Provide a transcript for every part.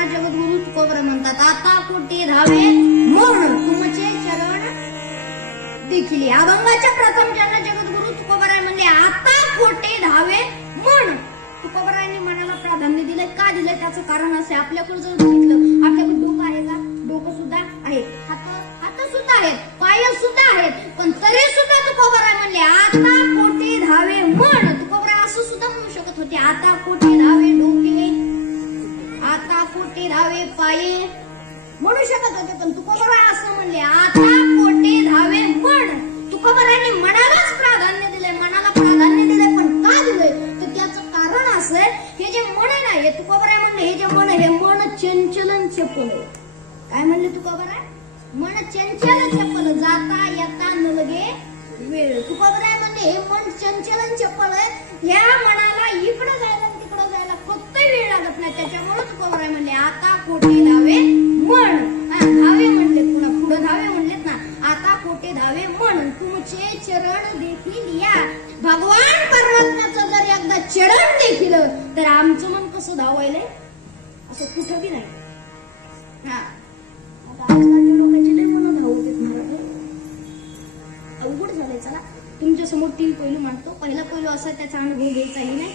ज्याला जगद्गुरु तुकोबरा म्हणतात. आता कोटी धावे म्हण तुमचे चरण देखील. अभंगाच्या प्रथम ज्यांना जगद्गुरु तुकोबरा म्हणले आता कोटी धावे म्हण. तुकोबरायांनी मनाला प्राधान्य दिलंय. का दिलंय त्याचं कारण असे, आपल्याकडे जर बघितलं आपल्याकडे डोकं आहे का? डोकं सुद्धा आहे, हात सुद्धा आहेत, पाय सुद्धा आहेत, पण तरी सुद्धा तुकोबराय म्हणले आता कोटी धावे म्हण. तुकोबराय असं सुद्धा म्हणू शकत होते आता कोटी धावे डोके, आता कोटी धावे पाये म्हणू शकत होते, पण तुकोबराय असं म्हणले आता कोटी धावे म्हण. तुकोबरायांनी मनालाच प्राधान्य दिलंय, मनाला प्राधान्य दिलंय. पण का दिलंय तर त्याचं कारण असं, हे जे मन नाही तुकोबराय म्हणले हे जे मन हे मन चंचलन चपल. काय म्हणले तुकोबराय? मन चंचल चपल जाता येता न लगे वेळ. तुकोबराय म्हणले हे मन चंचलन चपल आहे, ह्या मनाला इकडं जायला तिकडं जायला फक्त वेळ लागत नाही. त्याच्यामुळे तुकोबराय म्हणले आता कोटी धावे म्हण. धावे म्हणले, पुन्हा पुढे धावे म्हणलेत ना, आता कोटी धावे म्हण तुमचे चरण देखील या. भगवान परमात्म्याचं जर एकदा चरण देखील तर आमचं मन कसं धावायलंय असं कुठं बी नाही. हा आजकालच्या लोकांची लय मन धावत महाराज, अवघड झालंय. चला तुमच्या समोर 3 पैलू मांडतो. पहिला पैलू असा त्याचा अनुभव घ्यायचाही नाही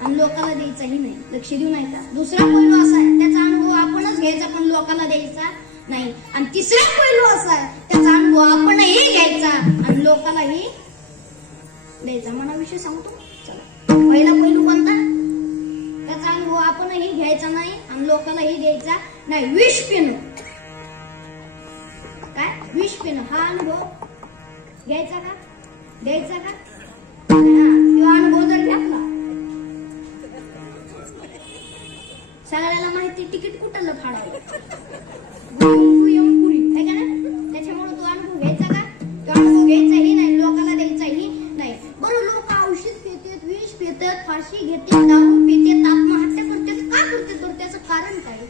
आणि लोकांना द्यायचाही नाही. लक्ष देऊ नाही का? दुसरा पैलू असा आहे त्याचा अनुभव आपणच घ्यायचा पण लोकांना द्यायचा नाही. आणि तिसरा पैलू असा आहे त्याचा अनुभव आपणही घ्यायचा आणि लोकांनाही द्यायचा. मनाविषयी सांगतो. चला पहिला पैलू कोणता? त्याचा अनुभव आपणही घ्यायचा नाही आणि लोकांनाही द्यायचा नाही. विष पिणं. काय? विष पिणं हा अनुभव घ्यायचा का? द्यायचा का? तो अनुभव जर घेतला सगळ्याला माहिती तिकीट कुठलं फाडावं पुरी आहे का ना. त्याच्यामुळे तो अनुभव घ्यायचा का? तो अनुभव घ्यायचाही नाही, लोकांना द्यायचाही नाही. बरं लोक औषध पितात, विष पितात, फाशी घेतात, दारू पितात, आत्महत्या करतात. का करतात बरं? त्याचं कारण काय?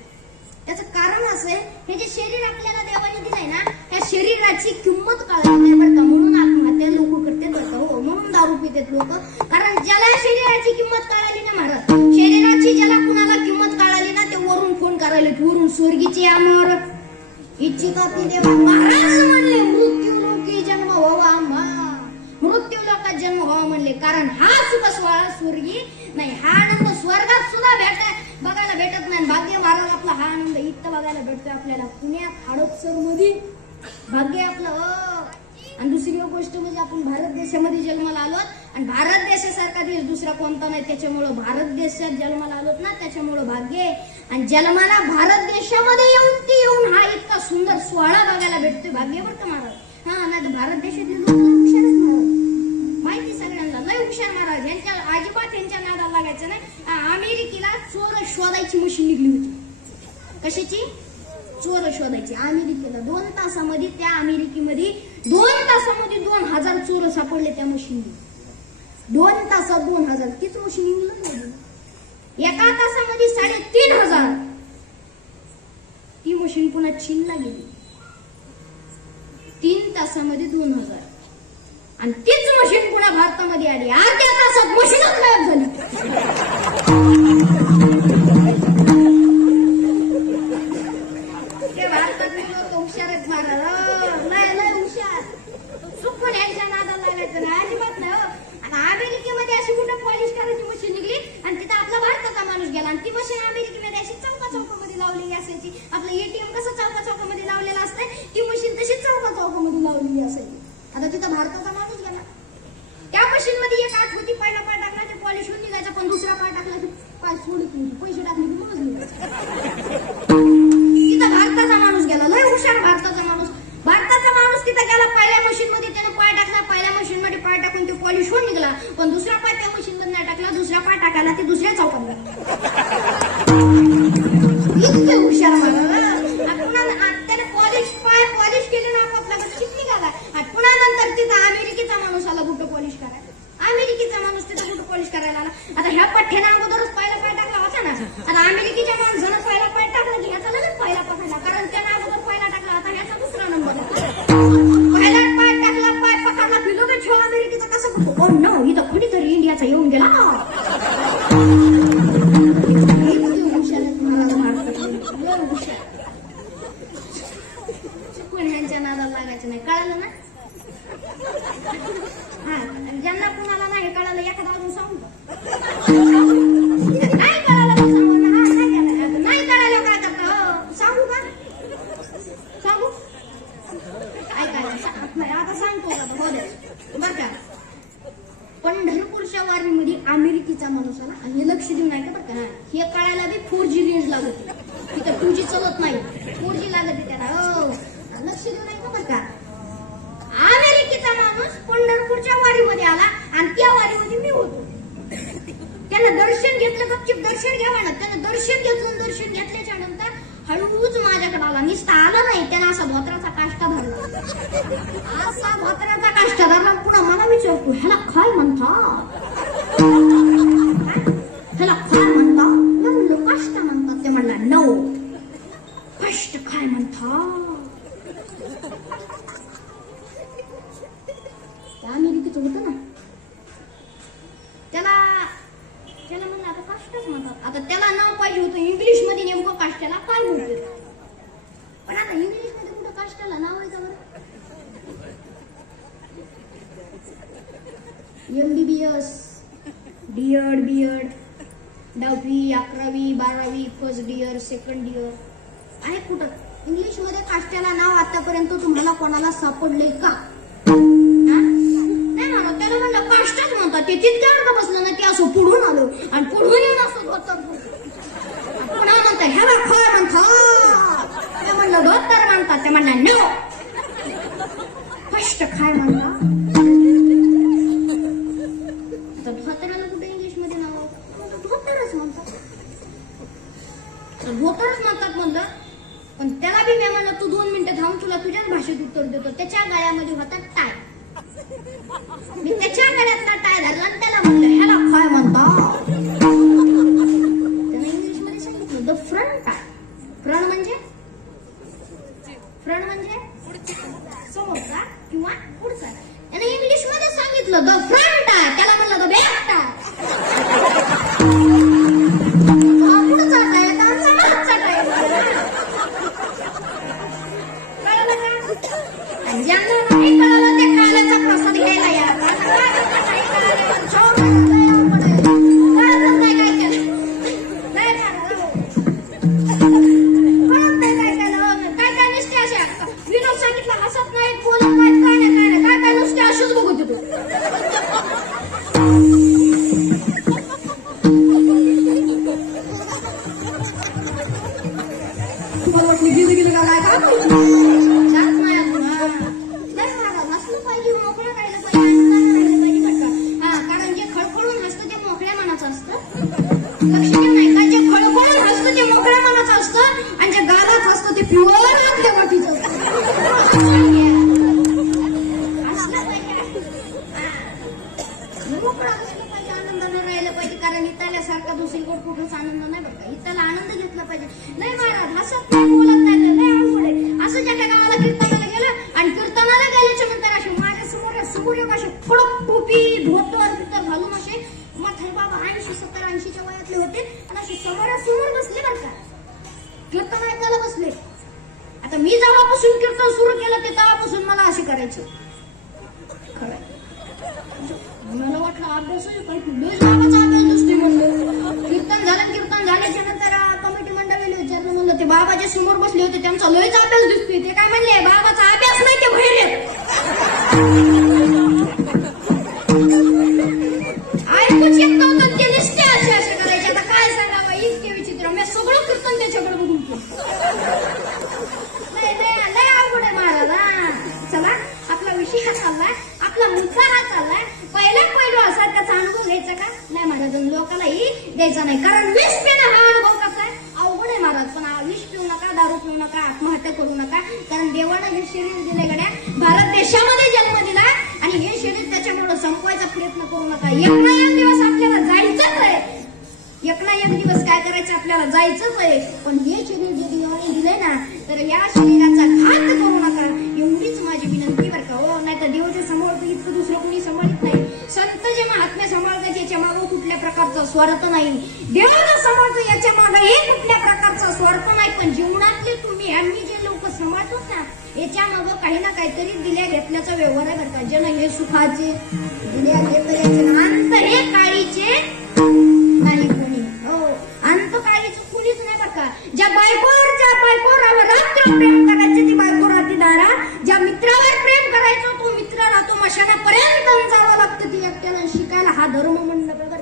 त्याचं कारण असं आहे हे जे शरीर आपल्याला देवाने दिलंय ना त्या शरीराची किंमत कळाली नाही बरं का, म्हणून आत्महत्या लोक करतात बरं का. हो म्हणून दारू पितात लोक, कारण ज्याला शरीराची किंमत कळाली ना महाराज, शरीराची ज्याला कुणाला किंमत कळाली ना ते वरून फोन करायला वरून स्वर्गीचे अमर इच्छिता ती देवा. महाराज म्हणले मृत्यू लोकी जन्म व्हावा, मृत्यू लोकात जन्म व्हावा म्हणले, कारण हा सुख सोहळा स्वर्गी नाही. हा आनंद स्वर्गात सुद्धा बघायला भेटत नाही. भाग्य महाराज आपला हा आनंद इथं बघायला भेटतोय आपल्याला पुण्यात हडपसर मध्ये. भाग्य आपलं. आणि दुसरी गोष्ट म्हणजे आपण भारत देशामध्ये जन्माला आलोत आणि भारत देशासारखा देश दुसरा कोणता नाही. त्याच्यामुळं भारत देशात जन्माला आलोत ना त्याच्यामुळं भाग्य. आणि जन्माला भारत देशामध्ये येऊन हा इतका सुंदर सोहळा बघायला भेटतोय. भाग्य बरं का महाराज. हा नाही भारत देशातले लोक हुशारच महाराज, माहिती सगळ्यांना लय हुशार महाराज. यांच्या अजिबात यांच्या नादाला लागायचं नाही. अमेरिकेला चोर शोधायची मशीन निघली होती. कशाची? चोर शोधायची. अमेरिकेला 2 तासामध्ये त्या अमेरिकेमध्ये 2 तासामध्ये 2000 चोर सापडले त्या मशीनने. 2 तासात 2000. तीच मशीन इंग्लंड. एका तासामध्ये 3500. ती मशीन पुन्हा चीनला गेली. 3 तासामध्ये 2000 आणि तीच मशीन पुन्हा भारतामध्ये आली. अर्ध्या तासात मशीनच गायब झाली. ते भारतातले लोक हुशार आहेत महाराज, लय हुशार. चुकून यांच्या नादाला लागायचं नाही अजिबात नाही. आता अमेरिकेमध्ये अशी कुठं पॉलिश करायची मशीन निघली आणि तिथं आपला भारताचा माणूस गेला आणि ती मशीन अमेरिकेमध्ये अशी चौकामध्ये लावलेली असायची. आपलं एटीएम कसं चौकामध्ये लावलेलं असतंय ती मशीन तशी चौकामध्ये लावलेली असायची. आता तिथं भारताचा माणूस गेला. त्या मशीन मध्ये एक आठ होती, पहिला पाय टाकला ते पॉलिश होऊन निघायचा, पण दुसरा पाय टाकला की पाय सोडत नाही, पैसे टाकले की मग तिथं भारताचा माणूस गेला. लय हुशार भारताचा माणूस. भारताचा माणूस तिथं गेला, पहिल्या मशीन मध्ये त्यानं पाय टाकला, पहिल्या मशीन मध्ये पाय टाकून ते पॉलिश होऊन निघाला, पण दुसरा पाय त्या मशीन मध्ये नाही टाकला, दुसरा पाय टाकायला ती दुसऱ्या चौकात गेला. इतके हुशार महाराज. त्याने पॉलिश केले ना आपापला किती निघाला. पुन्हा नंतर तिथं अमेरिकेचा माणूस आला कुठं पॉलिश करायला. अमेरिकेचा माणूस तिथं कुठं पॉलिश करायला आला. आता ह्या पठ्ठ्याने अगोदरच पहिला पाय टाकला होता ना. आता अमेरिकेच्या माणसानं पहिला पाय टाकला की ह्याचा लगेच पहिला पकडला, कारण त्यानं अगोदर पहिला टाकला, आता ह्याचा दुसरा नंबर. पहिला पाय टाकला, पाय पकडला की लगेच ह्यो अमेरिकेचा कसं पकडतो. नो इथं कुठेतरी इंडियाचा येऊन गेला. हुशार आहेत महाराज भारतात. 4G रेंज लागते, तिथं 2G चलत नाही, 4G लागते त्याला. हो लक्ष देऊ नाही का बरं का. अमेरिकेचा माणूस पंढरपूरच्या वारीमध्ये आला आणि त्या वारीमध्ये मी होतो. त्यानं दर्शन घेतलं, गपचिप दर्शन घ्यावं ना. त्यानं दर्शन घेतलं, दर्शन घेतल्याच्या नंतर हळूच माझ्याकडे आला. नुसता आला नाही, त्यानं असा धोत्राचा काष्टा धरला, असा धोत्राचा काष्टा धरला. पुन्हा मला विचारतो, ह्याला काय म्हणतात, ह्याला काय म्हणतात. मी म्हणलं काष्टा म्हणतात. ते म्हणला नो, काष्ट काय म्हणतात. त्या अमेरिकेचं होतं ना, त्याला म्हणलं आता काष्टच म्हणतात. आता त्याला नाव पाहिजे होतं इंग्लिश मध्ये, नेमकं काष्टाला काय म्हणतात. पण आता इंग्लिश मध्ये कुठं काष्टाला नाव आहे का बरं. MBBS, B.Ed, 10वी 11वी 12वी फर्स्ट इयर सेकंड इयर आहे कुठं. इंग्लिश मध्ये काष्टाला नाव आतापर्यंत तुम्हाला कोणाला सापडले का. नाही म्हणा. त्याला म्हणलं काष्टच म्हणतात. ते तितक्यावर बसलं ना, ते असं पुढून आलो आणि पुढून येऊन असं धोतर पुन्हा म्हणतात ह्याला काय म्हणतात. ते म्हणलं धोतर म्हणतात. ते म्हणलं नो, काष्ट काय म्हणतात. धोतराला कुठे इंग्लिश मध्ये नाव, धोतरच म्हणतात. धोतरच म्हणतात म्हणलं. पण त्याला बी मी म्हणलं तू 2 मिनिटं थांब, तुला तुझ्याच भाषेत उत्तर देतो. त्याच्या गळ्यामध्ये होता टाय. मी त्याच्या गळ्यातला टाय धरला आणि त्याला म्हणलं ह्याला काय म्हणतात. त्याने इंग्लिश मध्ये सांगितलं द फ्रंट टाय. फ्रंट म्हणजे समोरचा किंवा पुढचा. त्याने इंग्लिश मध्ये सांगितलं द फ्रंट टाय. त्याला म्हणलं द बॅक टाय. पुढचा टाय मागचा टाय. कळलं का. ज्यांना नाही कळलं ते काल्याचा प्रसाद घ्यायला या. विनोद सांगितलं हसत नाहीत, बोलत नाहीत, काय नाही काय नुसते असेच बघत होतो. मला वाटलं गेलं गेलं काय जात नाही. हसलं पाहिजे, मोकळं राहिलं पाहिजे, राहिलं पाहिजे बरं का. हा, कारण जे खळखळून हसतं ते मोकळ्या मनाचं असतं. लक्ष द्या नाही का. जे खळखळून हसतं ते मोकळ्या मनाचं असतं आणि जे गालात हसतं ते प्युअर आपल्या वाटीचं असतं. मोकळं हसलं पाहिजे, आनंदानं राहिलं पाहिजे. कारण इथल्यासारखा दुसरीकडे कुठंच आनंद नाही बरं का. इथला आनंद घेतला पाहिजे. नाही महाराज हसत नाही, बोलत नाही, लय अवघड आहे. असं ज्या गावाला कीर्तनाला गेलं आणि कीर्तनाला गेल्याच्या नंतर असे माझ्या समोर असे कडक टोपी धोतर घालून असे म्हातारे बाबा 80-70-80च्या वयातले होते आणि असे समोर बसले बरं का. कीर्तन ऐकायला बसले. आता मी जेव्हापासून कीर्तन सुरू केलं ते तेव्हापासून मला असे करायचे. खरं मला वाटलं अभ्यास बाबाचा अभ्यास दिसतोय म्हणलं. कीर्तन झाल्याच्या नंतर कमिटी मंडळाला विचारलं, म्हणलं ते बाबा जे समोर बसले होते त्यांचा लयच अभ्यास दिसतोय. ते काय म्हणले बाबाचा अभ्यास नाही, ते बाहेर ऐकूच येत नव्हतं. ते निसते असे करायचे. आता काय सांगावं, इतके विचित्र. मी सगळं कीर्तन त्याच्याकडे बघून लय अवघड आहे महाराज. चला आपला विषय हा चाललाय, आपला मुद्दा हा चाललाय. पहिला असा त्याचा अनुभव घ्यायचा का नाही महाराज, लोकांनाही द्यायचा नाही. कारण विष पिणं हा अनुभव कसा आहे, अवघड आहे महाराज. पण विष पिऊ नका, दारू पिऊ नका, आत्महत्या करू नका. कारण देवानं हे शरीर दिले गड्या, भारत देशामध्ये जन्म दिला आणि हे शरीर त्याच्यामुळे संपवायचा प्रयत्न करू नका. एक ना एक दिवस आपल्याला जायचंच आहे. एक ना एक दिवस काय करायचं, आपल्याला जायचंच आहे. पण हे शरीर जे देवाने दिलंय ना, तर या शरीराचा घात करू नका, एवढीच माझी विनंती बरं का. हो नाही तर देव जे सांभाळतो इतकं दुसरं कोणी सांभाळत नाही. संत जे महात्मे सांभाळतात याच्या मागं कुठल्या प्रकारचा स्वार्थ नाही. देव जे सांभाळतो याच्या मागंही कुठल्या प्रकारचा स्वार्थ नाही. पण जीवनातले तुम्ही आम्ही जे लोक सांभाळतो ना, याच्या मागं काही ना काहीतरी दिल्या घेतल्याचा व्यवहार आहे बरं का. जन हे सुखाचे दिल्या घेतल्याचे अंत हे काळीचे नाही कोणी. हो अंत काळीच कुणीच नाही बरं का. ज्या बायकोवर रात्र प्रेम करायचे ती बायको राहते दारा. ज्या मित्रावर प्रेम करायचं तो मित्र राहतो मशानापर्यंत जावं लागतं ती एकट्याला शिकायला. हा धर्म म्हणणं बरं का.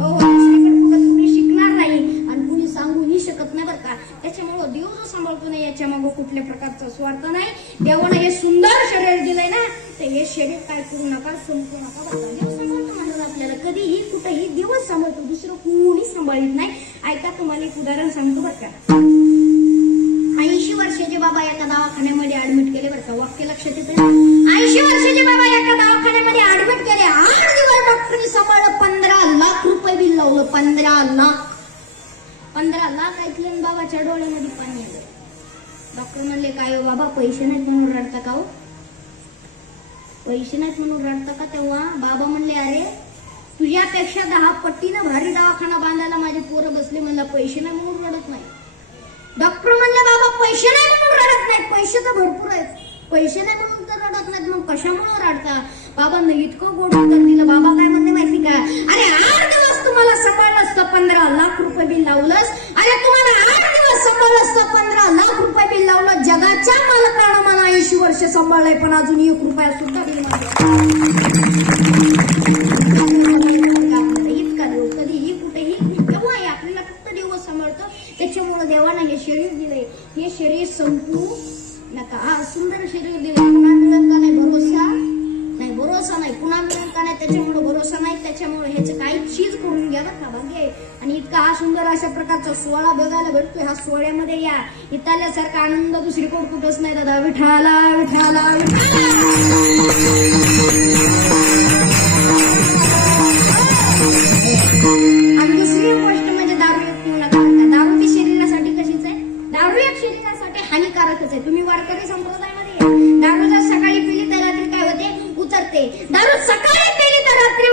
हो दुसरीकडे कुठे कुणी शिकणार नाही आणि कुणी सांगूही कुठल्या प्रकारचा स्वार्थ नाही. देवानं हे सुंदर शरीर दिलंय ना, तर हे शरीर काय करू नका, संपू नका. देव सांभाळतो म्हणून आपल्याला कधीही कुठेही दिवस सांभाळतो, दुसरं कोणी सांभाळत नाही. ऐका, तुम्हाला एक उदाहरण सांगतो बरं का. 80 वर्षाचे बाबा एका दवाखान्यामध्ये ऍडमिट केले बरं का. वाक्य लक्षात येतं. 80 वर्षाचे बाबा एका दवाखान्यामध्ये ऍडमिट केले. 8 दिवस डॉक्टरनी सांभाळलं. 15 लाख रुपये बिल लावलं. 15 लाख ऐकलं बाबाच्या डोळ्यामध्ये पाणी आलं. डॉक्टर म्हणले, काय हो बाबा, पैसे नाहीत म्हणून रडता का हो? पैसे नाहीत म्हणून रडता का? तेव्हा बाबा म्हणले, अरे तुझ्यापेक्षा 10 पट्टीनं भारी दवाखाना बांधायला माझे पोरं बसले, म्हणला पैसे नाही म्हणून रडत नाही. डॉक्टर म्हणले, बाबा पैसे नाही म्हणून रडत नाहीत, पैसे तर भरपूर आहेत, पैसे नाही म्हणून तर रडत नाहीत, मग कशामुळे रडता? बाबांना इतकं गोड उत्तर दिलं. बाबा काय म्हणले माहिती का? अरे 8 दिवस तुम्हाला सांभाळलं असतं, 15 लाख रुपये बिल लावलंस. अरे तुम्हाला 8 दिवस सांभाळलं असतं, 15 लाख रुपये बिल लावलं. जगाच्या मालकानं मला 80 वर्ष सांभाळलंय, पण अजून 1 रुपया सुद्धा बिल इतका देव कधीही कुठेही केव्हाही आपल्याला फक्त देवच सांभाळतो. त्याच्यामुळे देवानं हे शरीर दिलंय, हे शरीर संपू नका. हा सुंदर शरीर दिले, पुन्हा मिळेल का नाही भरोसा नाही, भरोसा नाही, पुन्हा मिळेल का नाही त्याच्यामुळे भरोसा नाही. त्याच्यामुळे ह्याचं काही चीज करून घ्या बरं का, भाग्य आहे. आणि इतका हा सुंदर अशा प्रकारचा सोहळा बघायला भेटतोय. हा सोहळ्यामध्ये या, इथल्यासारखा आनंद दुसरीकडे कुठंच नाही दादा. विठाला विठाला आणि दुसरी गोष्ट म्हणजे दारू एक पिऊ नका. दारू बी शरीरासाठी कशीच आहे, दारू एक शरीरासाठी हानिकारकच आहे. तुम्ही वारकरी संप्रदायामध्ये दारू जर सकाळी पिली तर रात्री काय होते, उतरते. दारू सकाळी पिली तर रात्री